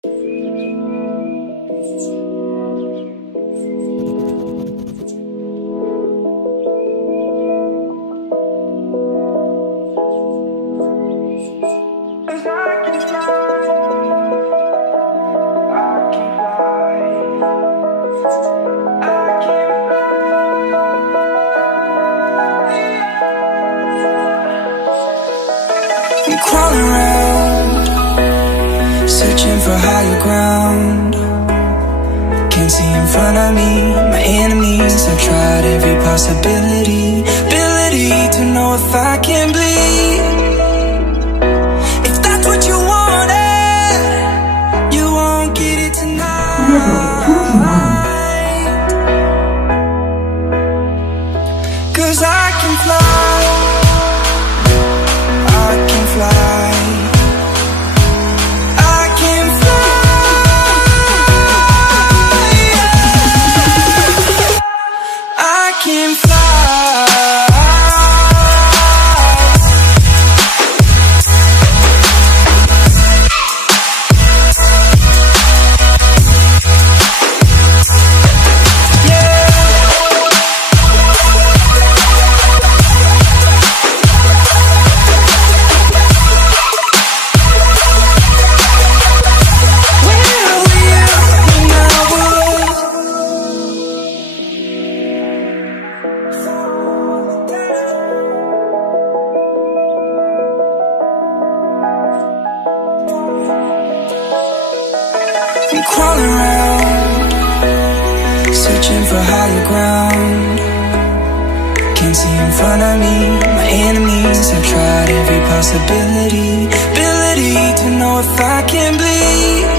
Crawling around, searching for higher ground. Can't see in front of me, my enemies. I've tried every possibility, ability to know if I can bleed. If that's what you wanted, you won't get it tonight. 'Cause I can fly, I can fly, I can fly, I can fly. I'm crawling around, searching for higher ground. Can't see in front of me, my enemies. I've tried every possibility, ability to know if I can bleed.